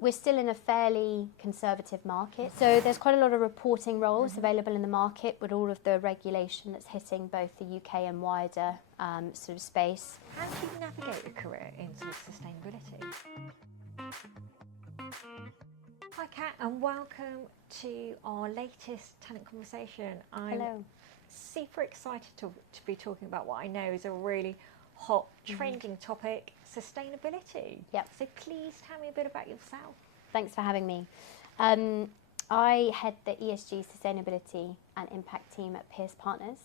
we're still in a fairly conservative market. So there's quite a lot of reporting roles available in the market with all of the regulation that's hitting both the UK and wider sort of space. How do you navigate a career in sort of sustainability? Hi Kat, and welcome to our latest talent conversation. Hello. Super excited to be talking about what I know is a really hot, trending topic, sustainability. Yep. So please tell me a bit about yourself. Thanks for having me. I head the ESG Sustainability and Impact team at Pearse Partners.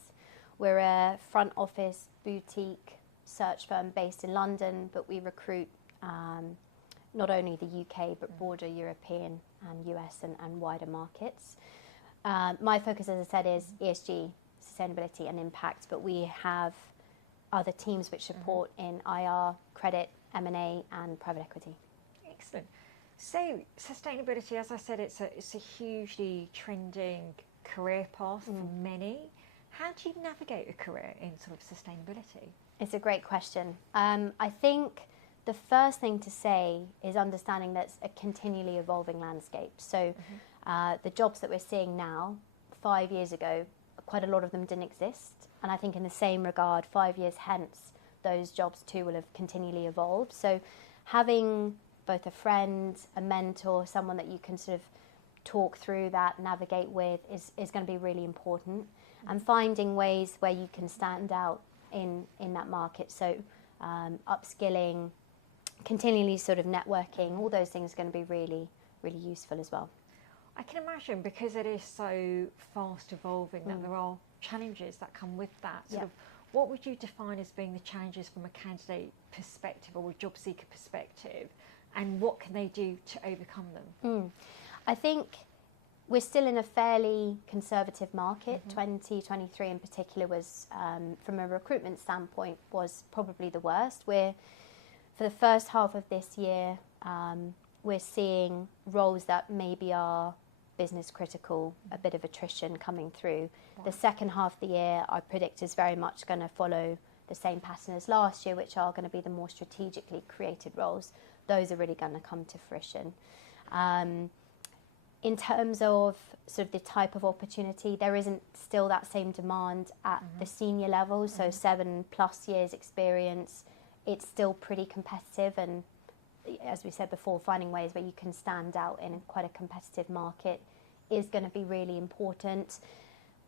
We're a front office boutique search firm based in London, but we recruit not only the UK but broader European and US and wider markets. My focus, as I said, is ESG, sustainability and impact, but we have other teams which support in IR, credit, M&A and private equity. Excellent. So sustainability, as I said, it's a hugely trending career path for many. How do you navigate a career in sort of sustainability? It's a great question. I think the first thing to say is understanding that it's a continually evolving landscape. So the jobs that we're seeing now, 5 years ago, quite a lot of them didn't exist. And I think in the same regard, 5 years hence, those jobs too will have continually evolved. So having both a friend, a mentor, someone that you can sort of talk through that, navigate with is going to be really important. And finding ways where you can stand out in that market. So upskilling, continually sort of networking, all those things are going to be really, really useful as well. I can imagine, because it is so fast evolving, that there are challenges that come with that. Sort of, what would you define as being the challenges from a candidate perspective or a job seeker perspective, and what can they do to overcome them? I think we're still in a fairly conservative market. 2023 in particular was, from a recruitment standpoint, was probably the worst. For the first half of this year, we're seeing roles that maybe are business critical, a bit of attrition coming through. The second half of the year, I predict, is very much going to follow the same pattern as last year, which are going to be the more strategically created roles. Those are really going to come to fruition. In terms of sort of the type of opportunity, there isn't still that same demand at the senior level, so 7+ years experience. It's still pretty competitive, and as we said before, finding ways where you can stand out in quite a competitive market is going to be really important.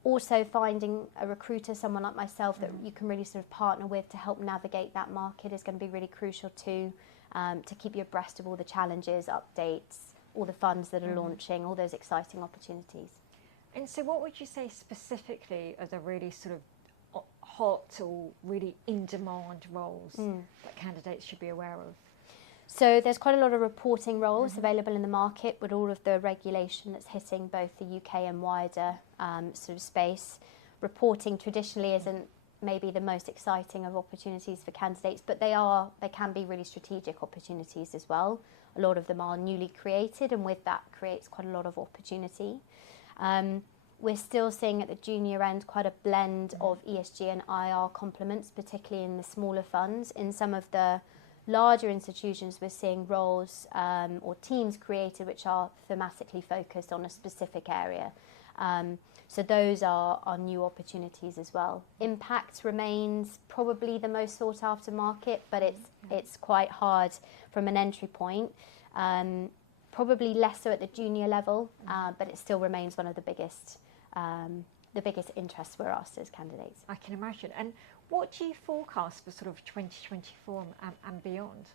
Also finding a recruiter, someone like myself, that you can really sort of partner with to help navigate that market is going to be really crucial too, to keep you abreast of all the challenges, updates, all the funds that are launching, all those exciting opportunities. And so what would you say specifically are the really sort of hot or really in-demand roles that candidates should be aware of? So there's quite a lot of reporting roles available in the market with all of the regulation that's hitting both the UK and wider sort of space. Reporting traditionally isn't maybe the most exciting of opportunities for candidates, but they can be really strategic opportunities as well. A lot of them are newly created, and with that creates quite a lot of opportunity. We're still seeing at the junior end quite a blend of ESG and IR complements, particularly in the smaller funds. In some of the larger institutions, we're seeing roles or teams created which are thematically focused on a specific area. So those are new opportunities as well. Impact remains probably the most sought after market, but it's quite hard from an entry point. Probably less so at the junior level, but it still remains one of the biggest interests for us as candidates. I can imagine. And what do you forecast for sort of 2024 and beyond?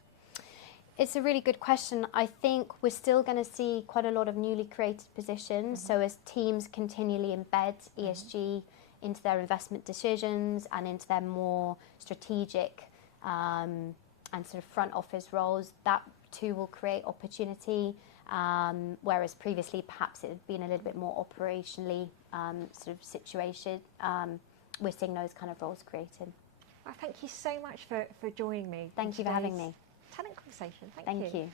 It's a really good question. I think we're still going to see quite a lot of newly created positions. So as teams continually embed ESG into their investment decisions and into their more strategic and sort of front office roles, that too will create opportunity. Whereas previously perhaps it had been a little bit more operationally sort of situated. We're seeing those kind of roles created. Well, thank you so much for joining me. Thank you for having me. Talent conversation. Thank you.